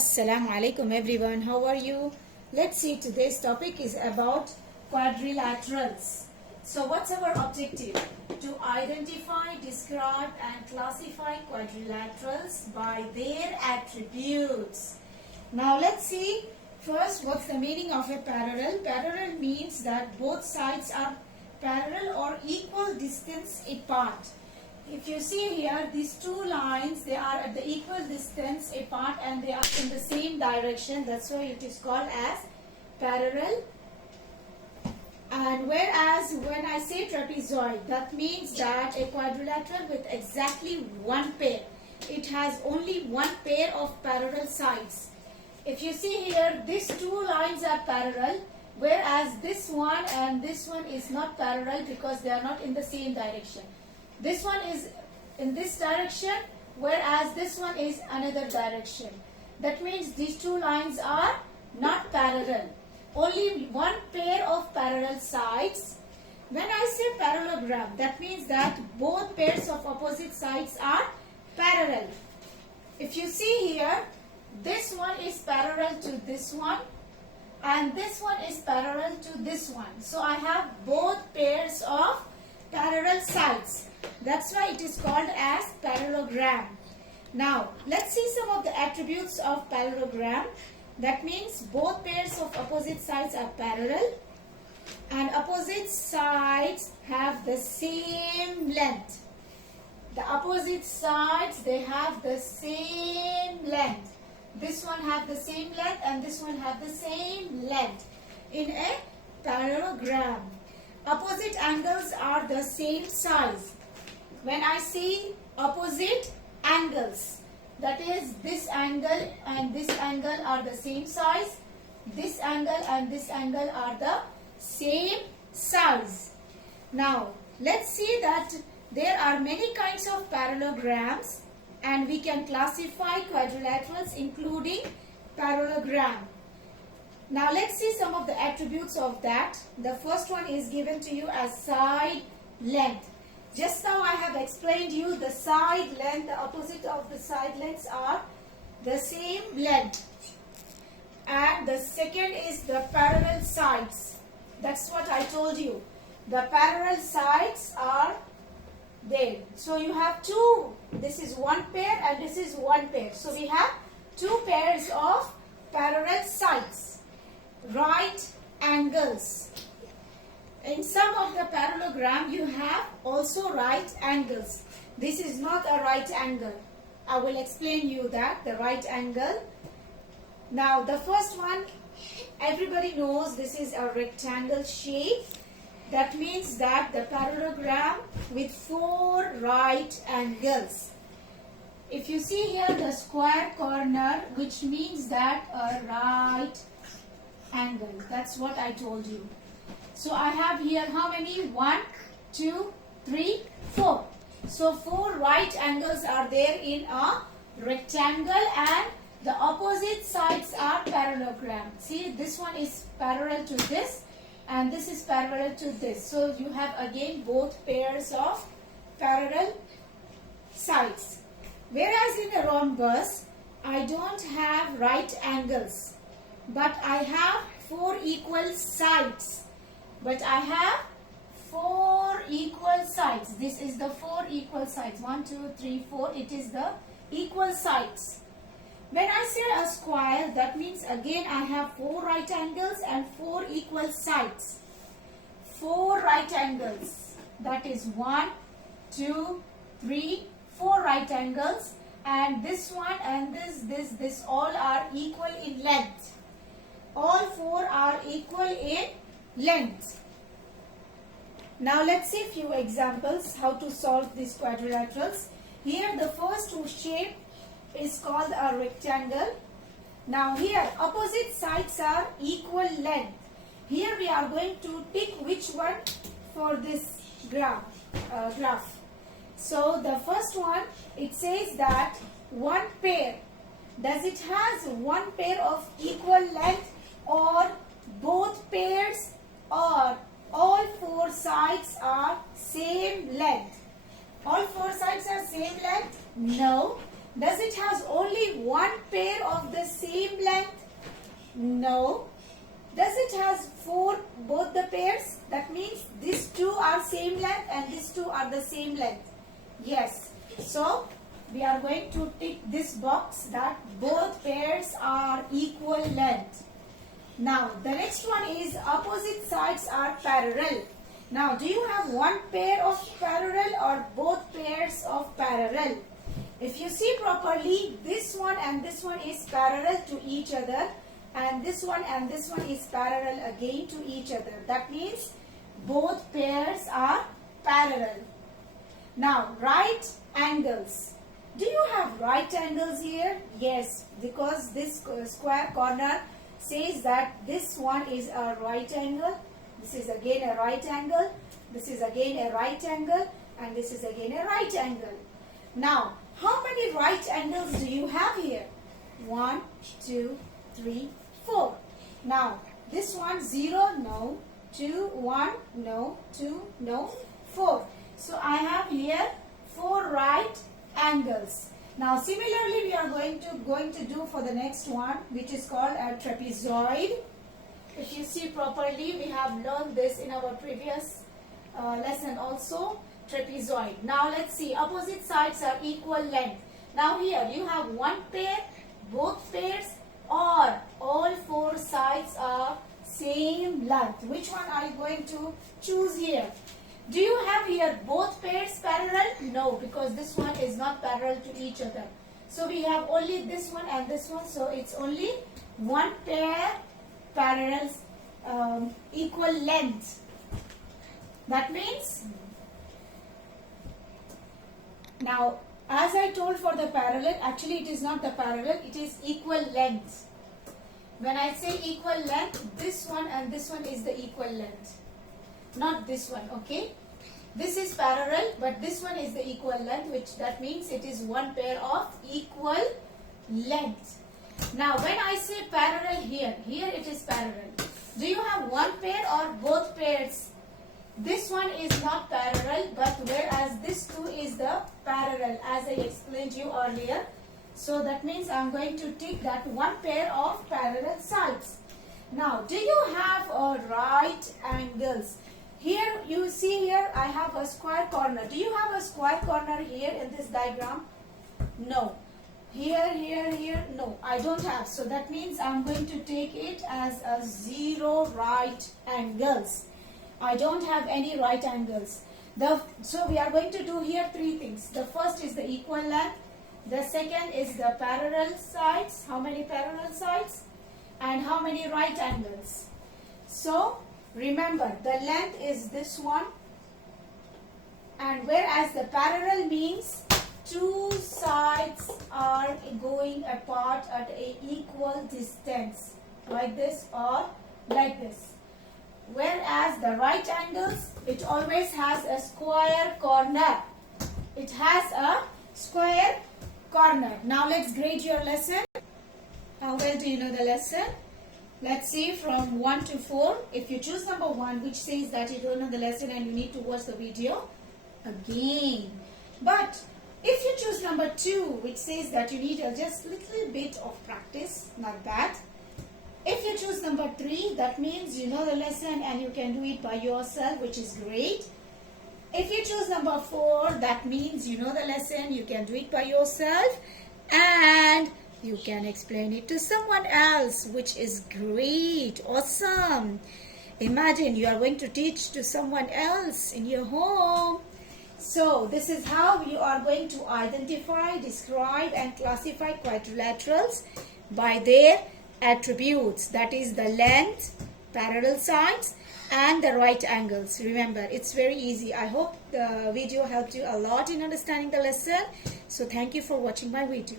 Assalamu alaikum everyone, how are you? Let's see, today's topic is about quadrilaterals. So what's our objective? To identify, describe and classify quadrilaterals by their attributes. Now let's see first what's the meaning of a parallel. Parallel means that both sides are parallel or equal distance apart. If you see here, these two lines, they are at the equal distance apart and they are in the same direction. That's why it is called as parallel. And whereas when I say trapezoid, that means that a quadrilateral with exactly one pair. It has only one pair of parallel sides. If you see here, these two lines are parallel, whereas this one and this one is not parallel because they are not in the same direction. This one is in this direction, whereas this one is another direction. That means these two lines are not parallel. Only one pair of parallel sides. When I say parallelogram, that means that both pairs of opposite sides are parallel. If you see here, this one is parallel to this one and this one is parallel to this one. So I have both pairs of parallel sides. That's why it is called as parallelogram. Now, let's see some of the attributes of parallelogram. That means both pairs of opposite sides are parallel and opposite sides have the same length. The opposite sides, they have the same length. This one have the same length and this one have the same length in a parallelogram. Opposite angles are the same size. When I see opposite angles, that is this angle and this angle are the same size, this angle and this angle are the same size. Now, let's see that there are many kinds of parallelograms and we can classify quadrilaterals including parallelogram. Now, let's see some of the attributes of that. The first one is given to you as side length. Just now I have explained you the side length, the opposite of the side lengths are the same length. And the second is the parallel sides. That's what I told you. The parallel sides are there. So you have two. This is one pair and this is one pair. So we have two pairs of parallel sides. Right angles. In some of the parallelogram, you have also right angles. This is not a right angle. I will explain you that, the right angle. Now, the first one, everybody knows this is a rectangle shape. That means that the parallelogram with four right angles. If you see here the square corner, which means that a right angle. That's what I told you. So I have here how many? 1, 2, 3, 4. So 4 right angles are there in a rectangle and the opposite sides are parallelogram. See, this one is parallel to this and this is parallel to this. So you have again both pairs of parallel sides. Whereas in a rhombus, I don't have right angles, but I have 4 equal sides. But I have 4 equal sides. This is the 4 equal sides. 1, 2, 3, 4. It is the equal sides. When I say a square, that means again I have 4 right angles and 4 equal sides. 4 right angles. That is 1, 2, 3, 4 right angles. And this one and this all are equal in length. All 4 are equal in length. Now let's see a few examples how to solve these quadrilaterals. Here the first shape is called a rectangle. Now here opposite sides are equal length. Here we are going to pick which one for this graph. So the first one, it says that one pair. Does it has one pair of equal length or both pairs or all 4 sides are same length? All 4 sides are same length? No. Does it has only one pair of the same No. Does it has four both the pairs? That means these two are same length and these two are the same length. Yes. So we are going to tick this box that both pairs are equal length. Now the next one is opposite sides are parallel. Now do you have one pair of parallel or both pairs of parallel? If you see properly, this one and this one is parallel to each other, and this one is parallel again to each other. That means both pairs are parallel. Now right angles. Do you have right angles here? Yes, because this square corner says that this one is a right angle, this is again a right angle, this is again a right angle, and this is again a right angle. Now how many right angles do you have here? 1, 2, 3, 4. Now this one 0, no. 2, 1, no. 2, no. 4. So I have here 4 right angles. Now similarly we are going to do for the next one, which is called a trapezoid. If you see properly, we have learned this in our previous lesson also. Trapezoid. Now let's see, opposite sides are equal length. Now here you have one pair, both pairs, or all 4 sides are same length. Which one are you going to choose here? Do you have here both pairs parallel? No, because this one is not parallel to each other. So we have only this one and this one. So it's only one pair parallel equal length. That means, now as I told for the parallel, actually it is not the parallel, it is equal length. When I say equal length, this one and this one is the equal length, not this one, okay? This is parallel, but this one is the equal length, which that means it is one pair of equal length. Now when I say parallel here it is parallel. Do you have one pair or both pairs? This one is not parallel, but whereas this two is the parallel, as I explained you earlier. So that means I am going to take that one pair of parallel sides. Now do you have a right angles? Here you see here I have a square corner. Do you have a square corner here in this diagram? No. Here, no, I don't have. So that means I'm going to take it as a 0 right angles. I don't have any right angles. So we are going to do here 3 things. The first is the equal length. The second is the parallel sides. How many parallel sides? And how many right angles? So remember, the length is this one. And whereas the parallel means 2 sides are going apart at a equal distance, like this or like this. Whereas the right angles, it always has a square corner. It has a square corner. Now let's grade your lesson. How well do you know the lesson? Let's see from 1 to 4. If you choose number 1, which says that you don't know the lesson and you need to watch the video again. But if you choose number 2, which says that you need just little bit of practice, not bad. If you choose number 3, that means you know the lesson and you can do it by yourself, which is great. If you choose number 4, that means you know the lesson, you can do it by yourself and you can explain it to someone else, which is great, awesome. Imagine you are going to teach to someone else in your home. So this is how you are going to identify, describe and classify quadrilaterals by their attributes, that is the length, parallel sides and the right angles. Remember, it's very easy. I hope the video helped you a lot in understanding the lesson. So thank you for watching my video.